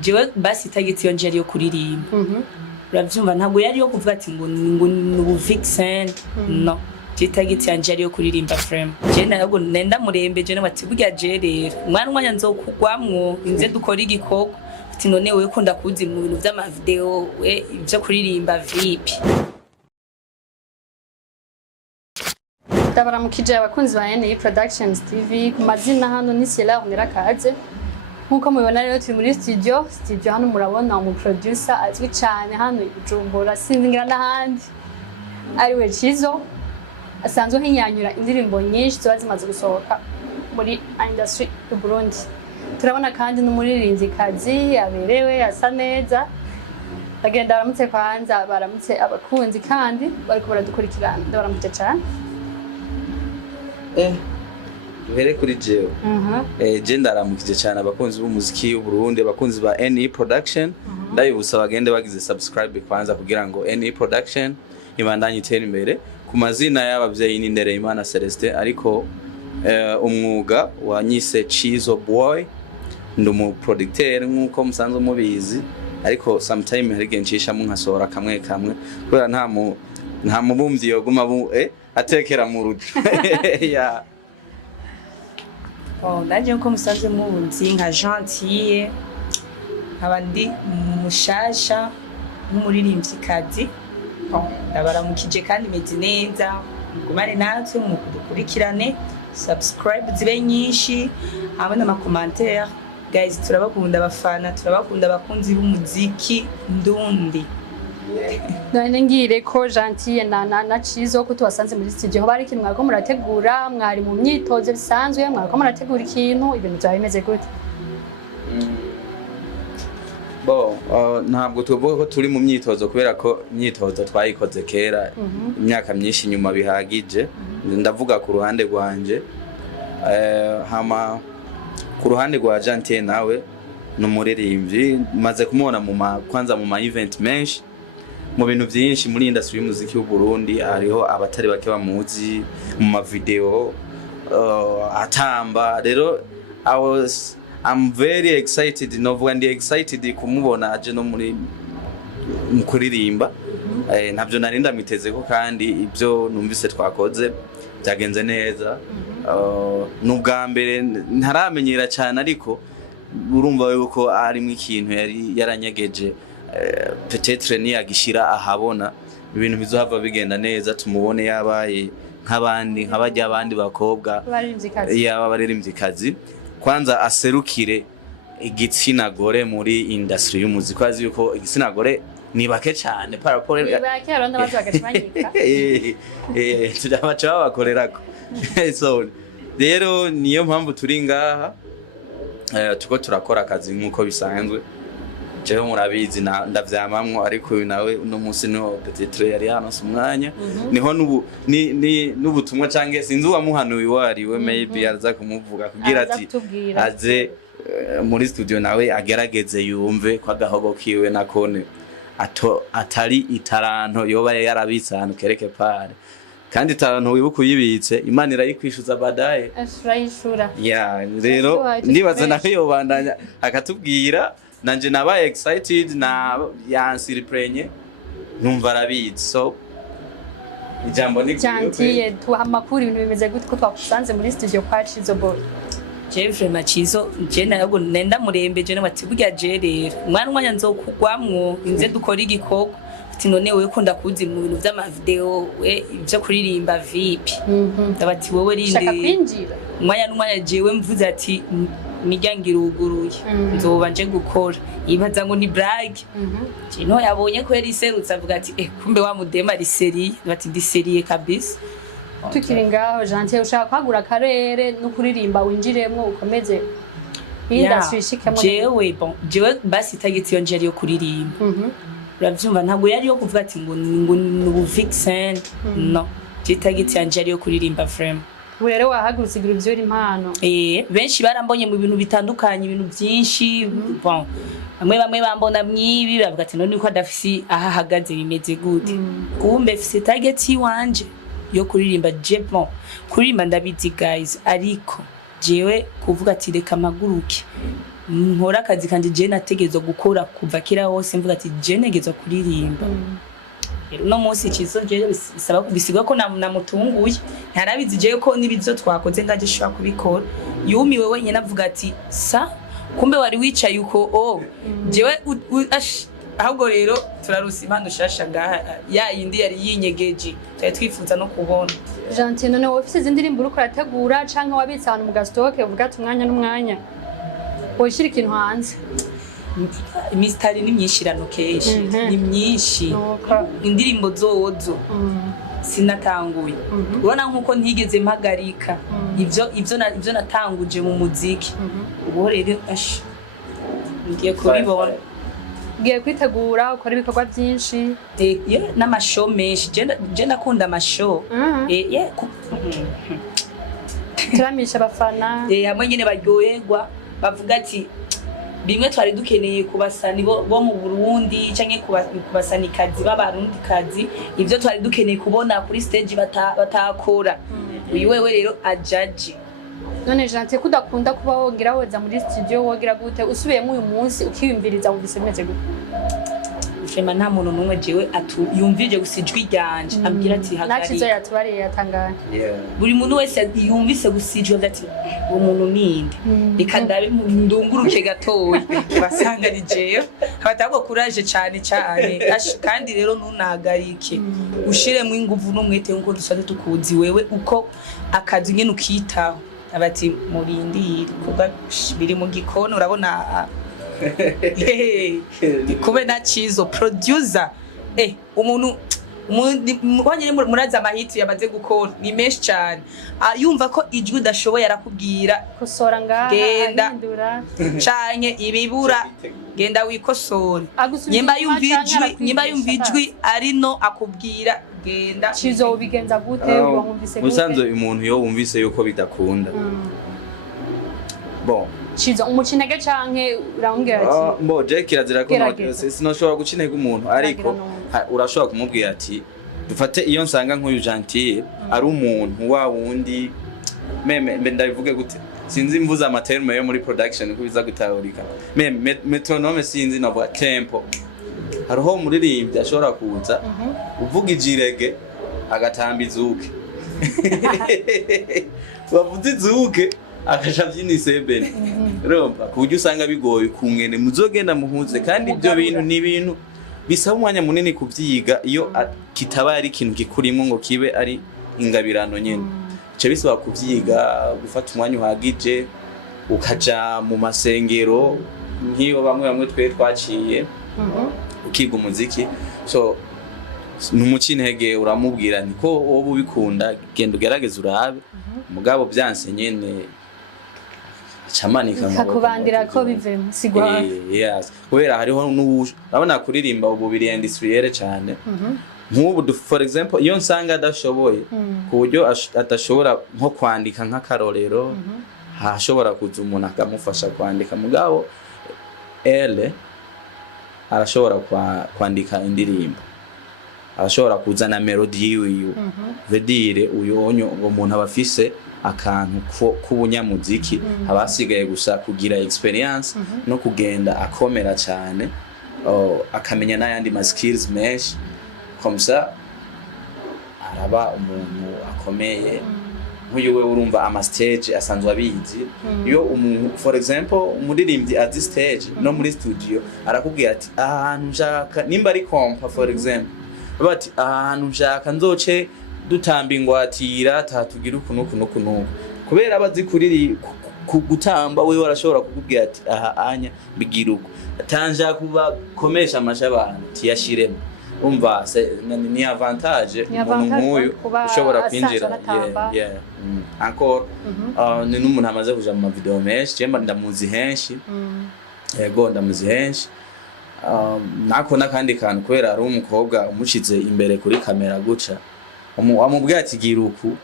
jewe basi target yonje ari yo kuririmba uravyumva ntabwo yari yo kuvuga ati ngo nubu vixen no je target yanje ari yo kuririmba frame je nayo nenda murembe je nabati burya je rero umwana mwanya nzokugwamwo inze dukora igikoko ati none wewe ko ndakuzi mu bintu vy'ama video we ivyo kuririmba vipi Ndabaramukije abakunzi ba NA Productions TV ku mazina hano ni Ciela Nirakaze nkuko mubibona rero turi muri studio hano murabona umu producer azwi cyane hano Bujumbura sinzingira n'ahandi ariwe Cizo asanzwe hinyanyura indirimbo nyinshi ziba zimaze gusohoka muri industry y'u Burundi turabona kandi n'umuririmbyikazi aberewe asa neza bagenda baramutse kwanza baramutse abakunzi kandi bariko baradukurikirana ndabaramutse cyane duhere kuri jewe je ndaramukije cyane abakunzi b'umuziki w'u Burundi abakunzi ba NE Production ndabibutsa bagende bagize subscribe kwanza kugira ngo NE Production ibandanye itera imbere ku mazina y'abavyeyi ni Ndereyimana Celestin ariko umwuga wa nyise Cizo Boy ndumu producteur nkuko musanzwe mubizi ariko sometime hari gencisha mu nkasora kamwe kubera nta mubumvyi yoguma atekera mu rujo ya naje nko musanze mubunzi nka Gentille abandi mushasha n'umuririmbyikazi ndabaramukije kandi meze neza mugumane natwe mu kudukurikirane subscribe zibe nyinshi hamwe n'ama commentaire guys turabakunda abafana turabakunda abakunzi b'umuziki ndundi none ngire ko Gentille na Cizo ko tubasanze muri studio bari kimwe mwako murategura mwari mu myitozo bisanzwe mwako murategura ikintu ibintu byawe bimeze gute ntabwo tuvuga ko turi mu myitozo kubera ko imyitozo twayikoze kera imyaka myinshi nyuma bihagije ndavuga ku ruhande rwanje hama ku ruhande rwa Gentille nawe n'umuririmbyi maze kumubona kwanza mu ma event menshi mu bintu byinshi muri industry y'umuziki w'u Burundi hariho abatari bake bamuzi mu ma video atamba rero I'm very excited novuga ndi excited kumubona aje no muri mukuririmba ntabyo narinda miteze ko kandi ibyo numvise twakoze byagenze neza n'ubwa mbere ntaramenyera cyane ariko urumva yuko ari mu ikintu yari yaranyegeje peut-être ni agishira ahabona ibintu bizohava bigenda neza tumubone yabaye nk'abajya abandi bakobwa baririmbyikazi kwanza aserukire igitsina gore muri industry y'umuziki azi yuko igitsina gore ni bake cyane parapole ni bake aranda bazagashimanyika tudabaca bakorerako so rero niyo mpamvu turi ngaha tuko turakora akazi nkuko bisanzwe jewe murabizi ndavyamamwo ariko uyu nawe uno munsi no peut-être yari hano umwanya niho n'ubutumwa canke sinzi uwamuhanuye wariwe maybe aza kumuvuga kugira ati aze muri studio nawe agerageze yumve kwa gahogo kiwe nakone atari itaranto yoba yarabitse ahantu kereke pare kandi itaranto wibuka uyibitse Imana irayikwishuza badaye ashurayishura rero ndibaza nawe yobandanya akatubwira nanje nabaye excited na yansiriprenye numva arabizi so ijambo ni Gentille tuhamakuru ibintu bimeze gute ko twakusanze muri studio kwa Cizo Boy Jeffrey Macizo je nayo nenda murembe je nabati burya je rero umwana mwanya nzokugwamwo inze dukora igikoko ati none wewe ko ndakuzi mu bintu vy'ama video we ivyo kuririmba vipi ndabati wowe rindi mwanya jewe mvuze ati miryangira uguruye nzoba nje gukora ibaza ngo ni brag kino yabonye ko yari serutse avuga ati kumbe wa mudema ari serie bati di serie kabisa tukiri ngaho Gentille ushaka kwagura akarere no kuririmba winjiremwo ukomeze industry ishikemo jewe basi target yonje ari yo kuririmba uravyumva ntabwo yari yo kuvuga ati ngo nubu vixen no je target yanje ari yo kuririmba frame Urere wahagurutse igira ivyo impano benshi barambonye mu bintu bitandukanye ibintu byinshi bon bamwe bambona mwibi bavuga ati none uko adafisi aha hagaze bimeze gute kumbe fise target wanje yo kuririmba bon kuririmba ndabizi guys ariko jewe kuvuga ati reka maguruke nkora akazi kanje je nategerezwa gukora kuva kera hose mvuga ati je negezwa kuririmba rero no munsi Cizo je bisaba bisigwa ko namutunguye ntarabizi je ko nibizo twakoze ndaje shobora kubikora yumiwe wenyine avuga ati sa kumbe wari wicaye uko jewe ahubwo rero turarusa impano shasha ngaha ya yindi yari yinyegeje twifuza no kubona Gentil none wowe ufite izindi ndirimbo uriko urategura canke wabitse ahantu mu gastoke uvuga ati umwanya n'umwanya woshira ikintu hanze imistari ni myinshirano kenshi ni myinshi indirimbo zozo sinatanguye ubona nkuko ntigeze mpagarika ivyo natanguje mu muziki ubu rero ngiye kubibona ugiye kwitegura ukora ibikorwa byinshi n'amashow menshi je ndakunda amashow turamisha abafana hamwe nyine baryoherwa bavuga ati bimwe twari dukeneye kubasani bo mu Burundi canke kubasanikazi b'abarundikazi ivyo twari dukeneye kubona kuri stage batakora uyu wewe rero ajaji none Gentil kudakunda kuba wongera woza muri studio wogira gute usubiyemo uyu munsi ukiyumviriza wumvise bimeze gute Shema nta muntu numwe jewe yumvije gusijwi ryanje ambwira ati hagari nacizo yatubariye yatangaye buri muntu wese yumvise gusijwa ati uwo muntu ninde reka ndabe ndunguruke gatoyi basanga ni jewe abatabwo courage cyane kandi rero ntunagarike ushiremo inguvu n'umwete nkuko dusate tukuzi wewe uko akazi nyene ukitaho abati murindire kuba biri mu gikono urabona kube na Cizo producer umuntu mwanyene muraza amahiti yamaze gukora ni menshi cyane yumva ko ijwi udashoboye arakubwira kosora ngaha genda canke ibibura genda wikosora nyimba yumva ijwi ari no akubwira genda Cizo ubigenza gute wumvise gute musanzo umuntu yo wumvise yuko bidakunda bon Cizo umucinege canke urambwira ati mbo je kirazira ko sinoshobora gucinega umuntu ariko urashobora kumubwira ati dufate iyo nsanga nk'uyu Gentil ari umuntu wa wundi mbe ndabivuge gute sinzi mvuza amaterme yo muri production ko biza gutahurika metronome sinzi navuga tempo hariho umuririmbyi ashobora kuza uvuga ijirege agatamba izuke bavuze izuke akashavye sebene romba kujya usanga bigoye kumwene muzogenda muhuze kandi ibyo bintu ni ibintu bisaba umwanya munini kuvyiga iyo kitaba ari ikintu gikurimo ngo kibe ari ingabirano nyene cyo bisaba kuvyiga gufata umwanya uhagije ukaja mu masengero nk'iyo bamwe twe twaciye ukiga umuziki so numucinege uramubwira niko wowe ubikunda genda ugerageza urabe mugabo byanse nyene chamanika kakubandira ko bivemo sigwa yes kubera hariho urabona kuririmba ububiri industriel cyane nk'ubu for example iyo nsanga adashoboye ku buryo atashobora nko kwandika nk'akarorero hashobora kuza umuntu akamufasha kwandika mugabo arashobora kwandika indirimbo arashobora kuzana melody yiwe vedire uyu umuntu abafise akantu k'ubunyamuziki abasigaye gusa kugira experience no kugenda akomera cyane akamenya n'ayandi ma skills menshi komsa araba umuntu akomeye nk'uyu we urumva ama stage asanzwe abizi iyo umuntu for example umuririmbyi at this stage no muri studio arakubwira ati ahantu nshaka nimba ari kompa for example bati ahantu nshaka nzoce dutamba ingwatira tatugira ukuntu kubera abazi kuriri gutamba we warashobora kukubwira ati aha anya bigira uko atanja kuba komesha amashabana tiyashiremo umva ni avantage umuntu nk'uyu ushobora kwinjira encore ni n'umuntu amaze kuja mu video menshi cyemba ndamuzi henshi yego ndamuzi henshi nako nakandi kantu kubera ari umukobwa umushize imbere kuri kamera guca amubwira ati gira uku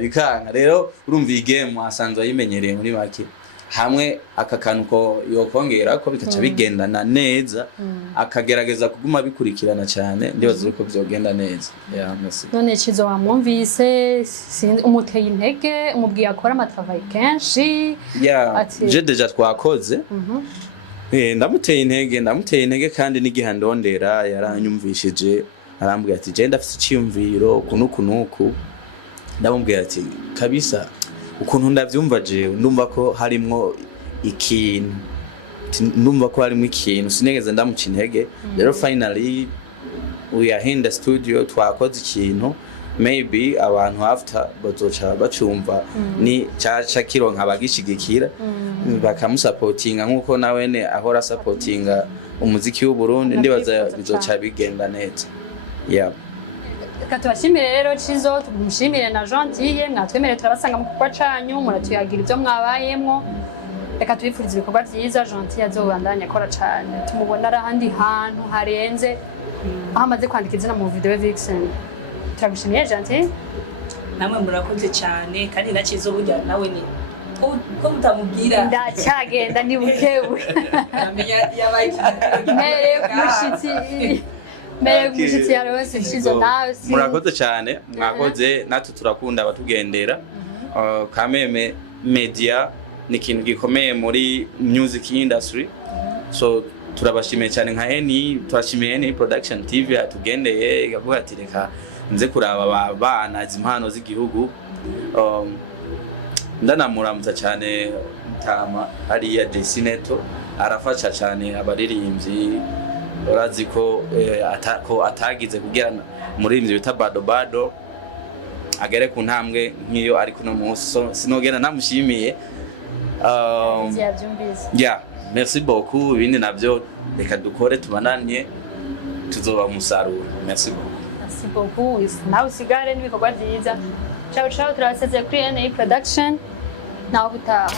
bikanga rero urumva iyi game asanzwe ayimenyereye muri make hamwe aka kantu ko yokongera ko bikaca bigendana neza akagerageza kuguma bikurikirana cyane ndibaza ko byogenda neza. Merci. None Cizo wamwumvise umuteye intege umubwiye akora amatravail kenshi je deja twakoze ndamuteye intege kandi n'igihe ndondera yaranyumvishije arambwira ati je ndafite icyumviro kunuku ndamubwira ati kabisa ukuntu ndavyumva je ndumva ko harimwo ikintu sinigeze ndamuca intege rero finally we are in the studio twakoze ikintu maybe abantu after bazoca bacumva ni caca kironka bagishigikira bakamusupportinga nkuko nawene ahora supportinga umuziki w'u Burundi ndibaza bizoca bigenda neza. Katubashimire rero Cizo tumushimire na Gentille mwatwemere turabasanga mu kuba canyu muratuyagira ibyo mwabayemwo reka tubifurize ibikorwa byiza Gentille azobandanya akora cyane tumubona ahandi hantu harenze aho amaze kwandika izina mu video Vixen. Turagushimiye Gentille namwe murakoze cyane kandi na Cizo burya nawe ni ko mutamubwira ndacyagenda ni bukebu amenya yabaye mere mushitsi Mushitsi yarose Cizo nawe murakoze cyane mwakoze natwe turakunda abatugendera Kameme media ni ikintu gikomeye muri music industry so turabashimiye cyane nka turashimiye ni production TV atugendeye igavuga ati reka nze kuraba bana impano z'igihugu ndanamuramutsa cyane Tama hariya JC Neto arafasha cyane abaririmbyi urazi ko atagize kugira muri ibyo bita bado agere ku ntambwe nk'iyo ari kuno munsi sinogenda namushimiye merci beaucoup ibindi nabyo reka dukore tubananye tuzoba umusaruro. Merci beaucoup nawe usigare n'ibikorwa byiza ciao turabasezeye kuri NA Production naho gutaha.